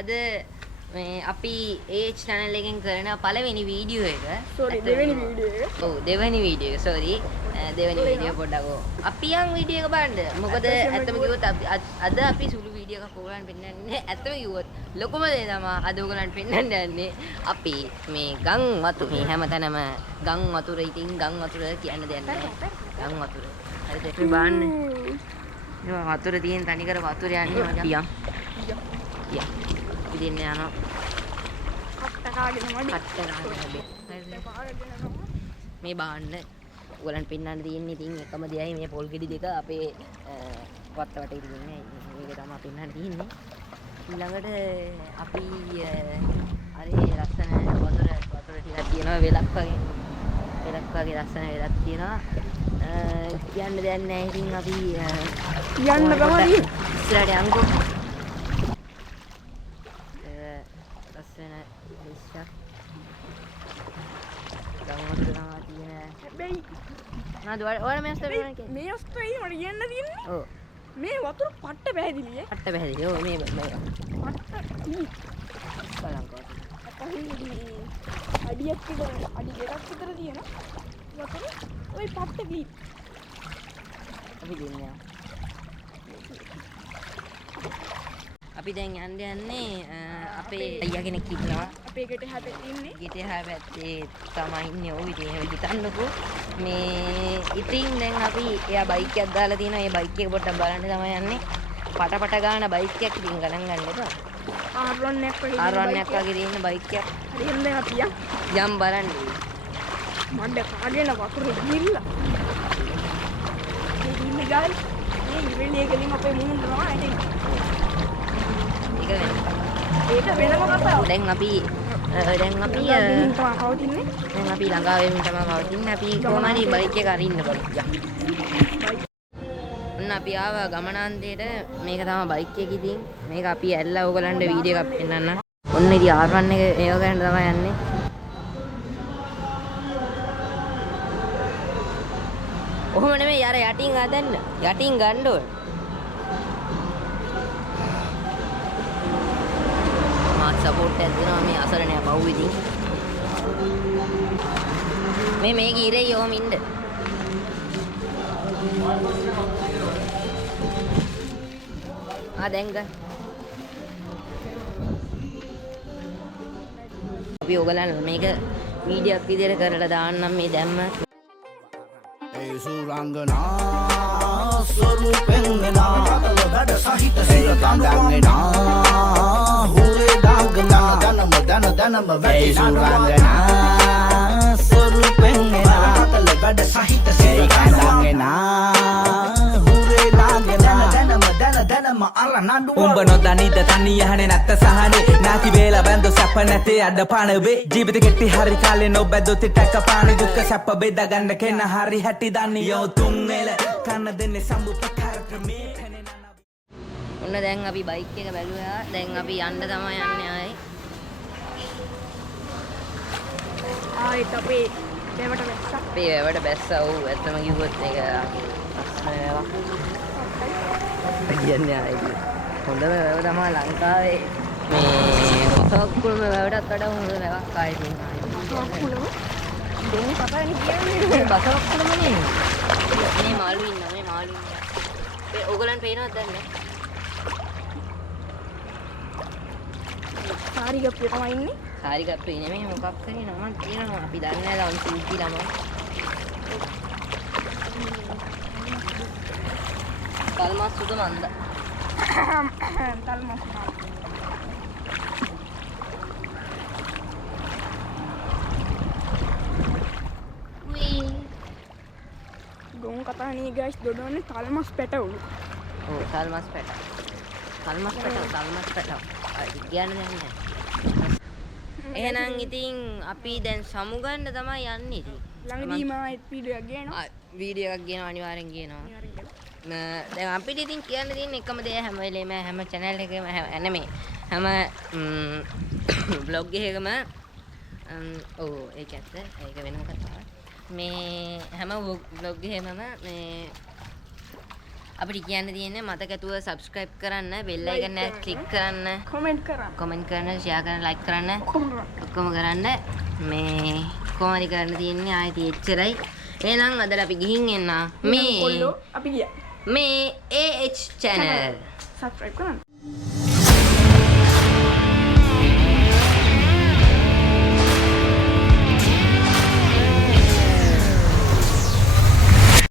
අද මේ අපි AH channel එකෙන් කරන පළවෙනි වීඩියෝ එක. sorry දෙවෙනි වීඩියෝ එක. ඔව් දෙවෙනි වීඩියෝ එක. sorry. දෙවෙනි වීඩියෝ පොඩ්ඩක් අපි යන් වීඩියෝ එක බලන්න. මොකද ඇත්තම කිව්වොත් අද අපි සුළු වීඩියෝ එකක් ඕගලන්ට පෙන්නන්නේ. ඇත්තම කිව්වොත් ලොකුම දේ තමයි අද ඕගලන්ට පෙන්නන්න යන්නේ. අපි මේ ගම් වතුර මේ හැමතැනම ගම් වතුර ඉතින් ගම් වතුර කියන්න දෙයක් නැහැ. ගම් වතුර. හරිද? අපි බලන්න. මේ වතුර තියෙන තනිකර වතුර යන්නේ මචං. පියම්. ඉතින් යනවා. කට්ටකාගෙන මඩි. මේ බාන්න ඔයගලන්ට පෙන්නන්න තියෙන්නේ ඉතින් එකම දෙයයි මේ පොල් ගෙඩි දෙක අපේ වත්ත වටේ තියෙන්නේ. මේක තමයි පෙන්නන්න තියෙන්නේ. ඊළඟට අපි අර ලස්සන වතුර ටිකක් තියෙනවා වෙලක් වගේ ලස්සන වෙලක් තියෙනවා. කියන්න දෙයක් නැහැ. ඉතින් අපි යන්න ගමදී ඉස්සරහට යන්කෝ. ලස්සන දෙස්සක් ගමකට තමයි තියෙන. හැබැයි නේද ඔයාලා මේ ස්ටෝරි එකේ මේ ස්ටෝරි මට කියන්න තියෙන්නේ. ඔව් මේ වතුර පට්ට පැහැදිලියේ. අට්ට පැහැදිලි. ඔව් මේ පට්ට බලන්කෝ. අඩියක් විතර අඩි දෙකක් විතර තියෙන වතුර ওই පට්ට වී. අපි දෙන්නේ. අපි දැන් යන්නේ අපේ අයියා කෙනෙක් ඉන්නවා. අපේ ගෙට හැබැයි ඉන්නේ. ගෙට හැබැයි තමයි ඉන්නේ. ඔව් ඉතින් එහෙම හිතන්නකෝ. මේ ඉතින් දැන් අපි එයා බයික් එකක් දාලා තියෙනවා. ඒ බයික් එක පොඩ්ඩක් බලන්න තමයි යන්නේ. පට ගාන බයික් එකක් ඉතින් ගණන් ගන්න එපා. R1 එකක් වගේ තියෙන බයික් එකක්. හරියම දැන් අපි යම් බලන්න. මණ්ඩ කාගෙන වතුර ගිහිල්ලා. මේ ගිහින් ගාල් මේ ඉවෙලිය ගලින් අපේ මුහුණ යනවා ඇයි. ඒක වෙනම කතාවක්. දැන් අපි ළඟා වෙමින් තමයි පවතින්නේ. අපි කොහොම හරි බයික් එක අරින්න බලමු. ඔන්න අපි ආවා ගමනාන්තයට. මේක තමයි බයික් එක ඉතින්. මේක අපි ඇල්ලලා ඕගලන්ට වීඩියෝ එකක් පෙන්නන්න. ඔන්න ඉතින් R1 එක ඒව ගන්න තමයි යන්නේ. ඔහොම නෙමෙයි අර යටින් හදන්න. යටින් ගන්න ඕන. සපෝට් එකක් දෙනවා මේ අසරණයා බව් ඉතින් මේක ඉරේ යෝම ඉන්න දැන් ගන්න අපි ඔයගලන්ට මේක වීඩියෝ එකක් විදිහට කරලා දාන්නම් මේ දැම්ම ඒ සුරංගනා ස්වරූපෙන් නා වැඩ සහිත සිරතන්දන්නා හුරේ දාංගනා දනම වැඩි සුරංගනා ස්වරූපෙන් නා වැඩ සහිත සිරතන්දන්නා හුරේ දාංගනා දනම අර නඩුව උඹ නොදනිද තනිය යහනේ නැත්ත සහනේ නැති වේලා බැඳ සැප නැතේ අඩ පණ වේ ජීවිත කෙටි හරි කාලේ නොබැද්දොත් ටැක පාන දුක සැප බෙදා ගන්න කෙන හරි හැටි දන්නේ යෝ තුන් නෙල කන්න දෙන්නේ සම්බුත් කාර්යක්‍රමේ කනේ නන ඔන්න දැන් අපි බයික් එක බැලුවා දැන් අපි යන්න තමයි යන්නේ ආයේ ආයෙත් අපේ වැවට බැස්සා. අපේ වැවට බැස්සා. ඔව් ඇත්තම කිව්වොත් ඒක අස්මේවා කියන්නේ ආයේ හොඳම වැව තමයි ලංකාවේ මේ ඔක්කොම වැවටත් වඩා හොඳ වැවක් ආයේ තියෙනවා. වක්කුලම දෙන්නේ කතානේ කියන්නේ. බසවක්කුලම නේ. මේ මාළු ඉන්නවා මේ මාළු ඉන්නවා. ඒ ඕගලන්ට පේනවද දැන්? සාරි ගප්පිය තමයි ඉන්නේ. සාරි ගප්පේ නෙමෙයි මොකක් කරේ නමක් තියෙනවා. අපි දන්නේ නැහැ ලවන් සීටි ළම. තල්මස් සුද මන්ද. තල්මස්. ගොන් කතානේ ගයිස් දොඩවන්නේ තල්මස් පැටවලු. ඔව් තල්මස් පැටව. තල්මස් පැටව. කියන්නේ නැහැ. එහෙනම් ඉතින් අපි දැන් සමුගන්න තමයි යන්නේ ඉතින්. ළඟදීම ආයෙත් වීඩියෝ එකක් ගේනවා. වීඩියෝ එකක් ගේනවා අනිවාර්යෙන් ගේනවා. දැන් අපිට ඉතින් කියන්න තියෙන එකම දේ හැම වෙලේම හැම channel එකේම නෙමෙයි හැම vlog එකකම ඔව් ඒක ඇත්ත ඒක වෙනම කතාවක් මේ හැම vlog එකේම මේ අපිට කියන්න තියෙන්නේ මතක ඇතුව subscribe කරන්න, bell icon එක click කරන්න, කමෙන්ට් කරන්න. comment කරන්න, share කරන්න, like කරන්න, ඔක්කොම කරන්න. ඔක්කොම කරන්න. මේ කොහොමද කරන්න තියෙන්නේ ආයෙත් එච්චරයි. එහෙනම් අද අපි ගිහින් එන්න කොල්ලෝ අපි ගියා. මේ AH channel subscribe කරන්න.